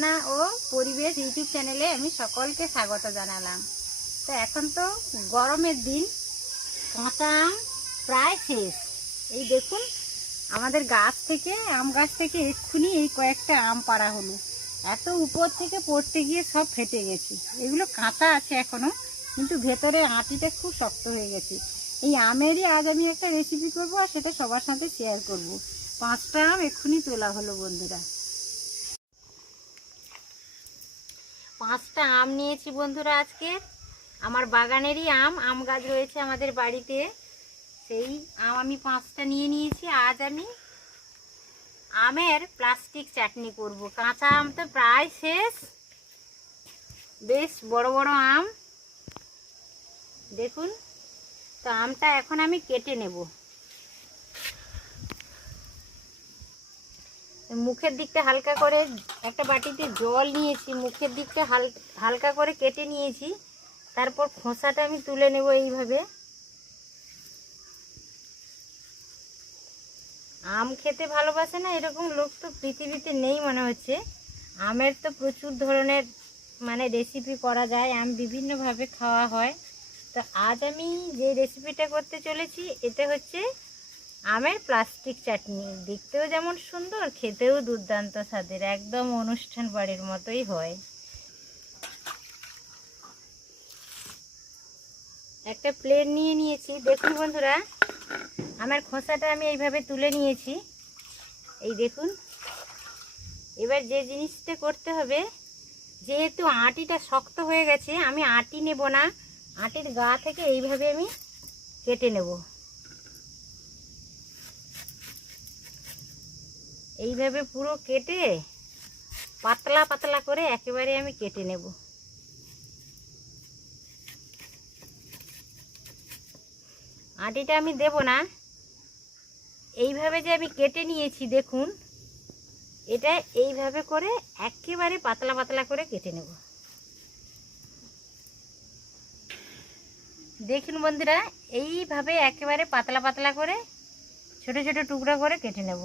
রান্না ও পরিবেশ ইউটিউব চ্যানেলে আমি সকলকে স্বাগত জানালাম। তো এখন তো গরমের দিন, কাঁচা আম প্রায় শেষ। এই দেখুন আমাদের গাছ থেকে, আম গাছ থেকে এক্ষুনি এই কয়েকটা আম পাড়া হলো। এত উপর থেকে পড়তে গিয়ে সব ফেটে গেছে। এগুলো কাঁচা আছে এখনো, কিন্তু ভেতরে আটিটা খুব শক্ত হয়ে গেছে। এই আমেরই আজ আমি একটা রেসিপি করবো, আর সেটা সবার সাথে শেয়ার করব। 5টা আম এক্ষুনি তোলা হলো বন্ধুরা। 5টা আম নিয়েছি বন্ধুরা। আজকে আমার বাগানেরই আম গাছ রয়েছে আমাদের বাড়িতে, সেই আম আমি 5টা নিয়ে নিয়েছি। আজ আমি আমের প্লাস্টিক চাটনি করব। কাঁচা আম তো প্রায় শেষ, বেশ বড় বড় আম দেখুন। তো আমটা এখন আমি কেটে নেব। মুখের দিকটা হালকা করে একটা বাটিতে জল নিয়েছি, মুখের দিকটা হালকা করে কেটে নিয়েছি। তারপর খোসাটা আমি তুলে নেব এইভাবে। আম খেতে ভালোবাসে না এরকম লোক তো পৃথিবীতে নেই মনে হচ্ছে। আমের তো প্রচুর ধরনের রেসিপি করা যায়, আম বিভিন্নভাবে খাওয়া হয়। তো আজ আমি যে রেসিপিটা করতে চলেছি এটা হচ্ছে আমের প্লাস্টিক চাটনি। দেখতেও যেমন সুন্দর, খেতেও দুর্দান্ত স্বাদের, একদম অনুষ্ঠান বাড়ির মতোই হয়। একটা প্লেট নিয়ে নিয়েছি। দেখুন বন্ধুরা, আমার খোসাটা আমি এইভাবে তুলে নিয়েছি। এই দেখুন, এবার যে জিনিসটা করতে হবে, যেহেতু আটিটা শক্ত হয়ে গেছে, আমি আটি নেব না, আটির গা থেকে এইভাবে আমি কেটে নেব। এইভাবে পুরো কেটে পাতলা পাতলা করে একেবারে আমি কেটে নেব। আটিটা আমি দেব না, এইভাবে যে আমি কেটে নিয়েছি দেখুন, এটা এইভাবে করে একেবারে পাতলা পাতলা করে কেটে নেব। দেখুন বন্ধুরা, এইভাবে একেবারে পাতলা পাতলা করে ছোট ছোট টুকরো করে কেটে নেব।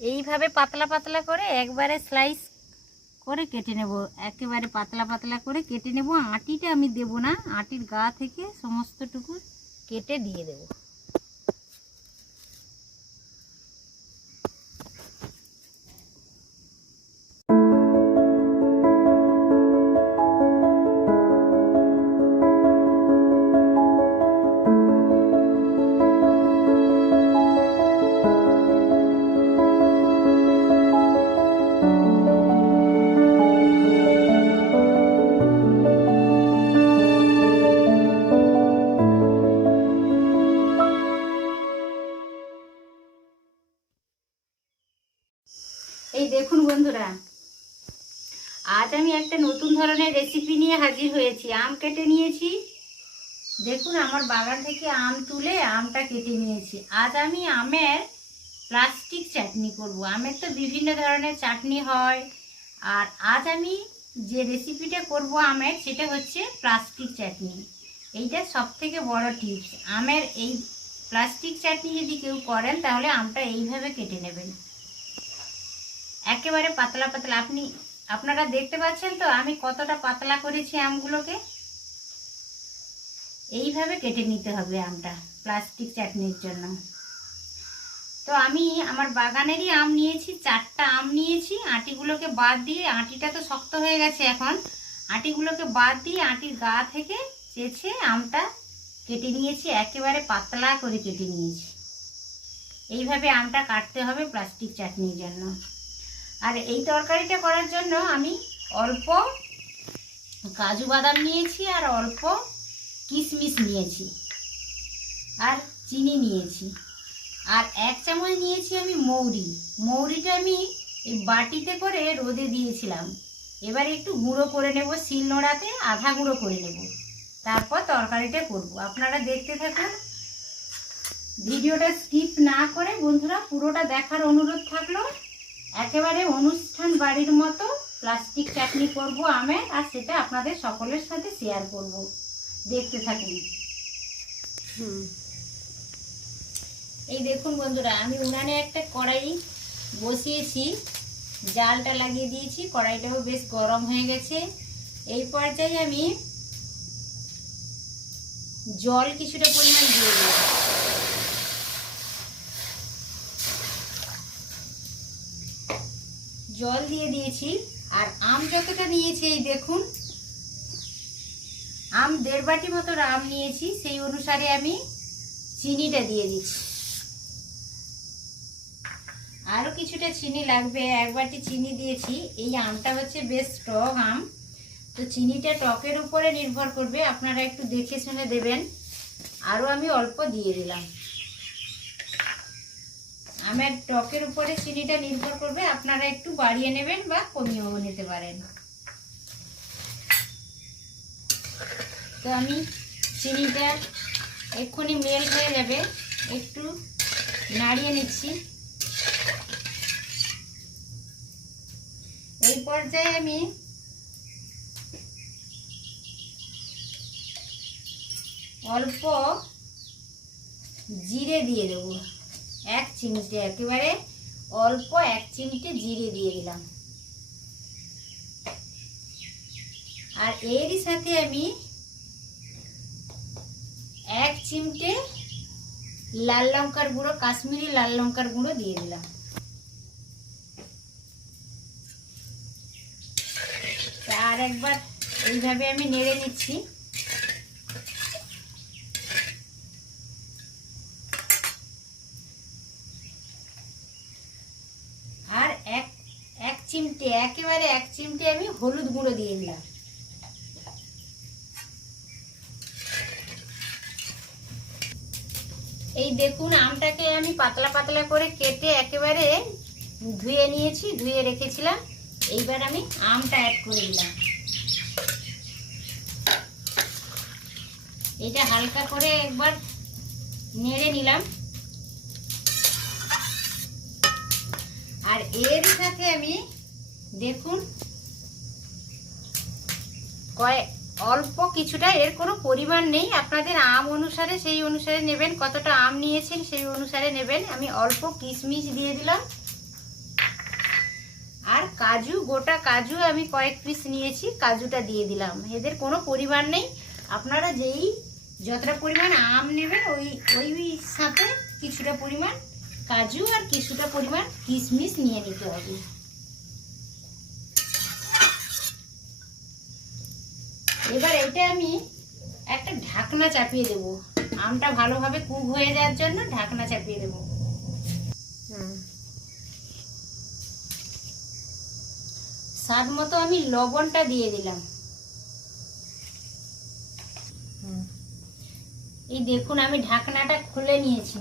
এইভাবে পাতলা পাতলা করে একবারে স্লাইস করে কেটে নেব, একেবারে পাতলা পাতলা করে কেটে নেব। আটিটা আমি দেব না, আটির গা থেকে সমস্তটুকু কেটে দিয়ে দেব। এই দেখুন বন্ধুরা, আজ আমি একটা নতুন ধরনের রেসিপি নিয়ে হাজির হয়েছি। আম কেটে নিয়েছি, দেখুন আমার বাগান থেকে আম তুলে আমটা কেটে নিয়েছি। আজ আমি আমের প্লাস্টিক চাটনি করব। আমের তো বিভিন্ন ধরনের চাটনি হয়, আর আজ আমি যে রেসিপিটা করব আমের, সেটা হচ্ছে প্লাস্টিক চাটনি। এইটা সবথেকে বড় টিপস। আমের এই প্লাস্টিক চাটনি যদি কেউ করেন, তাহলে আমটা এইভাবে কেটে নেবেন, একেবারে পাতলা পাতলা। আপনারা দেখতে পাচ্ছেন তো আমি কতটা পাতলা করেছি আমগুলোকে। এইভাবে কেটে নিতে হবে আমটা প্লাস্টিক চাটনির জন্য। তো আমি আমার বাগানেরই আম নিয়েছি, 4টা আম নিয়েছি। আটিগুলোকে বাদ দিয়ে, আটিটা তো শক্ত হয়ে গেছে এখন, আটিগুলোকে বাদ দিয়ে আটির গা থেকে চেঁচে আমটা কেটে নিয়েছি, একেবারে পাতলা করে কেটে নিয়েছি। এইভাবে আমটা কাটতে হবে প্লাস্টিক চাটনির জন্য। আর এই তরকারিটা করার জন্য আমি অল্প কাজু বাদাম নিয়েছি, আর অল্প কিশমিশ নিয়েছি, আর চিনি নিয়েছি, আর 1 চামচ নিয়েছি আমি মৌরি। মৌরিটা আমি এই বাটিতে করে রোদে দিয়েছিলাম। এবার একটু গুঁড়ো করে নেব, শিল নোড়াতে আধা গুঁড়ো করে নেব, তারপর তরকারিটা করব। আপনারা দেখতে থাকুন, ভিডিওটা স্কিপ না করে বন্ধুরা পুরোটা দেখার অনুরোধ থাকলো। একেবারে অনুষ্ঠান বাড়ির মতো প্লাস্টিক চাটনি করব আমের, আর সেটা আপনাদের সকলের সাথে শেয়ার করব। দেখতে থাকুন। এই দেখুন বন্ধুরা, আমি উনানে একটা কড়াই বসিয়েছি, জালটা লাগিয়ে দিয়েছি, কড়াইটাও বেশ গরম হয়ে গেছে। এই পর্যায়ে আমি জল কিছুটা পরিমাণ দিয়ে দেব। জল দিয়ে দিয়েছি। আর আম যতটা নিয়েছি, এই দেখুন, আম 1.5 বাটি মতো আম নিয়েছি, সেই অনুসারে আমি চিনিটা দিয়ে দিচ্ছি। আরও কিছুটা চিনি লাগবে, 1 বাটি চিনি দিয়েছি। এই আমটা হচ্ছে বেশ টক আম, তো চিনিটা টকের উপরে নির্ভর করবে, আপনারা একটু দেখে শুনে দেবেন। আরও আমি অল্প দিয়ে দিলাম। আমের টকের উপরে চিনিটা নির্ভর করবে, আপনারা একটু বাড়িয়ে নেবেন বা কমিয়েও নিতে পারেন। তো আমি চিনিটা এক্ষুনি মেল্ট হয়ে যাবে, একটু নাড়িয়ে নিচ্ছি। এই পর্যায়ে আমি অল্প জিরে দিয়ে দেব, 1 চিমটে, একেবারে অল্প 1 চিমটে জিরে দিয়ে দিলাম। আর এরই সাথে আমি 1 চিমটে লাল লঙ্কার গুঁড়ো, কাশ্মীরি লাল লঙ্কার গুঁড়ো দিয়ে দিলাম। আর একবার এইভাবে আমি নেড়ে নিচ্ছি। আর এক চিমটে, একেবারে 1 চিমটে আমি হলুদ গুঁড়ো দিয়ে দিলাম। এই দেখুন, আমটাকে আমি পাতলা পাতলা করে কেটে একেবারে ধুয়ে নিয়েছি, ধুয়ে রেখেছিলাম। এইবার আমি আমটা অ্যাড করে দিলাম। এটা হালকা করে একবার নেড়ে নিলাম। আর এর সাথে আমি দেখুন অল্প কিছুটা, এর কোনো পরিমাণ নেই, আপনাদের আম অনুসারে সেই অনুসারে নেবেন, কতটা আম নিয়েছেন সেই অনুসারে নেবেন। আমি অল্প কিশমিশ দিয়ে দিলাম। আর কাজু, গোটা কাজু আমি কয়েক পিস নিয়েছি, কাজুটা দিয়ে দিলাম। এদের কোনো পরিমাণ নেই, আপনারা যতটা পরিমাণ আম নেবেন ওই সাথে কিছুটা পরিমাণ কাজু আর কিছুটা পরিমাণ কিশমিশ নিয়ে নিতে হবে। এবার এটা আমি একটা ঢাকনা চাপিয়ে দেব, আমটা ভালোভাবে কুক হয়ে যাওয়ার জন্য ঢাকনা চাপিয়ে দেব। স্বাদ মতো আমি লবণটা দিয়ে দিলাম। এই দেখুন, আমি ঢাকনাটা খুলে নিয়েছি।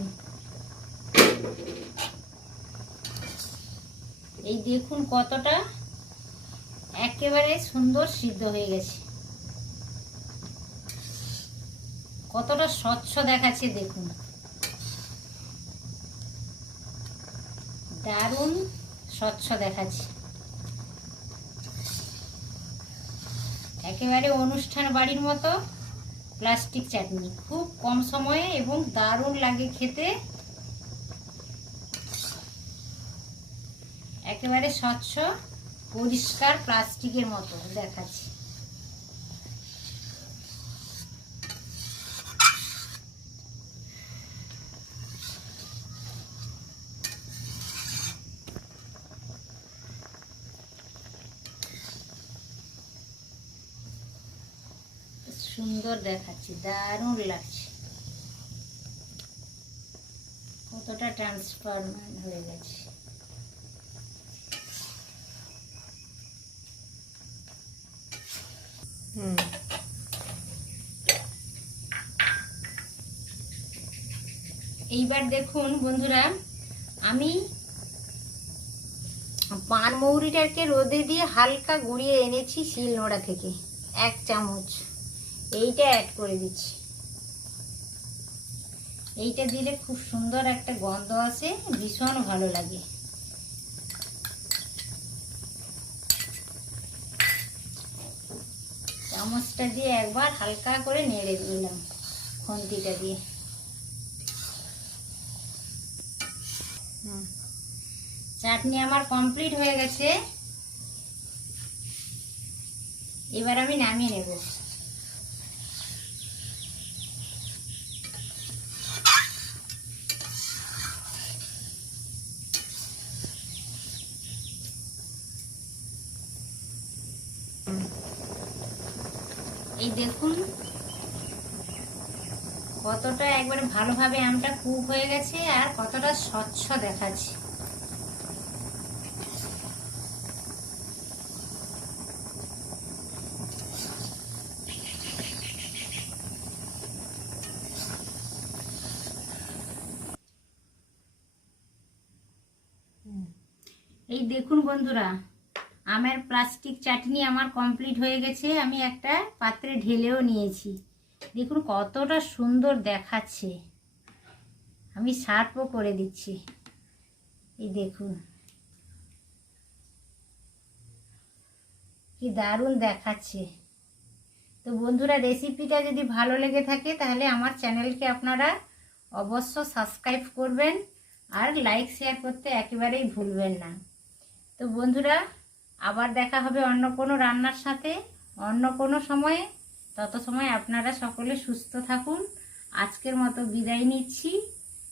এই দেখুন কতটা একেবারে সুন্দর সিদ্ধ হয়ে গেছে, কতটা স্বচ্ছ দেখাচ্ছে দেখুন, দারুণ স্বচ্ছ দেখাচ্ছে। একেবারে অনুষ্ঠান বাড়ির মতো প্লাস্টিক চাটনি, খুব কম সময়ে এবং দারুণ লাগে খেতে। একেবারে স্বচ্ছ পরিষ্কার প্লাস্টিকের মতো দেখাচ্ছে। সুন্দর দেখাচ্ছে, দারুণ লাগছে, কতটা ট্রান্সফরমেন্ট হয়ে গেছে। এইবার দেখুন বন্ধুরা, আমি পানমৌরিটাকে রোদে দিয়ে হালকা গুঁড়িয়ে এনেছি শিলনোড়া থেকে, 1 চামচ এইটা অ্যাড করে দিচ্ছি। এইটা দিলে খুব সুন্দর একটা গন্ধ আসে, ভীষণ ভালো লাগে। চামচটা দিয়ে একবার হালকা করে নেড়ে নিলাম খুন্তিটা দিয়ে। চাটনি আমার কমপ্লিট হয়ে গেছে, এবার আমি নামিয়ে নেব। এই দেখুন কতটা একবারে ভালোভাবে আমটা কুক হয়ে গেছে আর কতটা স্বচ্ছ দেখাচ্ছে। এই দেখুন বন্ধুরা, আমের প্লাস্টিক চাটনি আমার কমপ্লিট হয়ে গেছে। আমি একটা পাত্রে ঢেলেও নিয়েছি। দেখুন কতটা সুন্দর দেখাচ্ছে। আমি সার্ভও করে দিচ্ছি। এই দেখুন কি দারুণ দেখাচ্ছে। তো বন্ধুরা, রেসিপিটা যদি ভালো লেগে থাকে তাহলে আমার চ্যানেলকে আপনারা অবশ্য সাবস্ক্রাইব করবেন আর লাইক শেয়ার করতে একেবারেই ভুলবেন না। তো বন্ধুরা, আবার দেখা হবে অন্য কোনো রান্নার সাথে অন্য কোনো সময়ে। তত সময় আপনারা সকলে সুস্থ থাকুন। আজকের মতো বিদায় নিচ্ছি।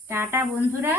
টাটা বন্ধুরা।